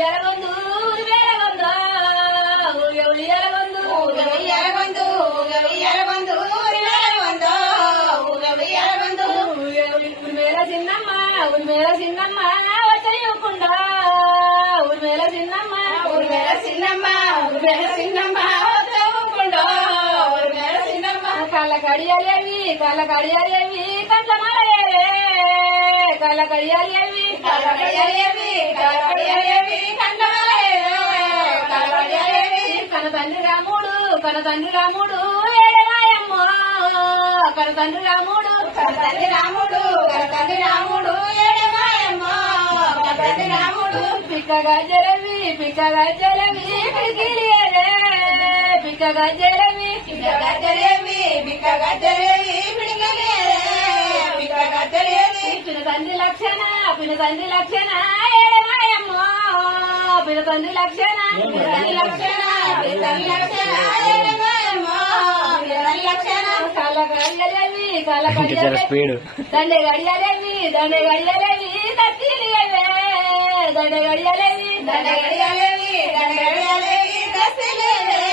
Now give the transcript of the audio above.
ఉయ్యాలగొందు ఉయ్యాలగొందు ఉయ్యాలగొందు ఉయ్యాలగొందు ఉయ్యాలగొందు ఉయ్యాలగొందు ఉరిమేల చిన్నమ్మ ఉరిమేల చిన్నమ్మ వచ్చేయకుండా ఉరిమేల చిన్నమ్మ ఉరిమేల చిన్నమ్మ ఉరిమేల చిన్నమ్మ వచ్చేయకుండా ఉరిమేల చిన్నమ్మ కళ్ళ కడియాలేవి కళ్ళ కడియాలేవి కంట్ల మాలయేవే కళ్ళ కడియాలేవి కళ్ళ కడియాలేవి కళ్ళ కడియాలేవి కంట్ల మాలయేవే కళ్ళ కడియాలేవి కన తండ్రి రాముడు కన తండ్రి రాముడు ఏడమాయమ్మ కన తండ్రి రాముడు కన తండ్రి రాముడు కన తండ్రి రాముడు ఏడమాయమ్మ కన తండ్రి రాముడు పిక్కగా జలవి పిక్కగా జలవి పిడికిలియలే పిక్కగా జలవి పిక్కగా జలవి పిక్కగా జలవి పిడికిలియలే పిక్కగా జలవి పిన తండ్రి లక్షణ పిన తండ్రి లక్షణ ఏడమాయమ్మ పిన తండ్రి లక్షణ పిన తండ్రి లక్షణ పిన తండ్రి లక్షణ ఏడమాయమ్మ పిన తండ్రి లక్షణ కళ్ళ గడియలేవి కళ్ళ గడియలేవి దండే గడియలేవి దండే గడియలేవి తత్తిలియలే దండే గడియలేవి దండే గడియలేవి దండే గడియలేవి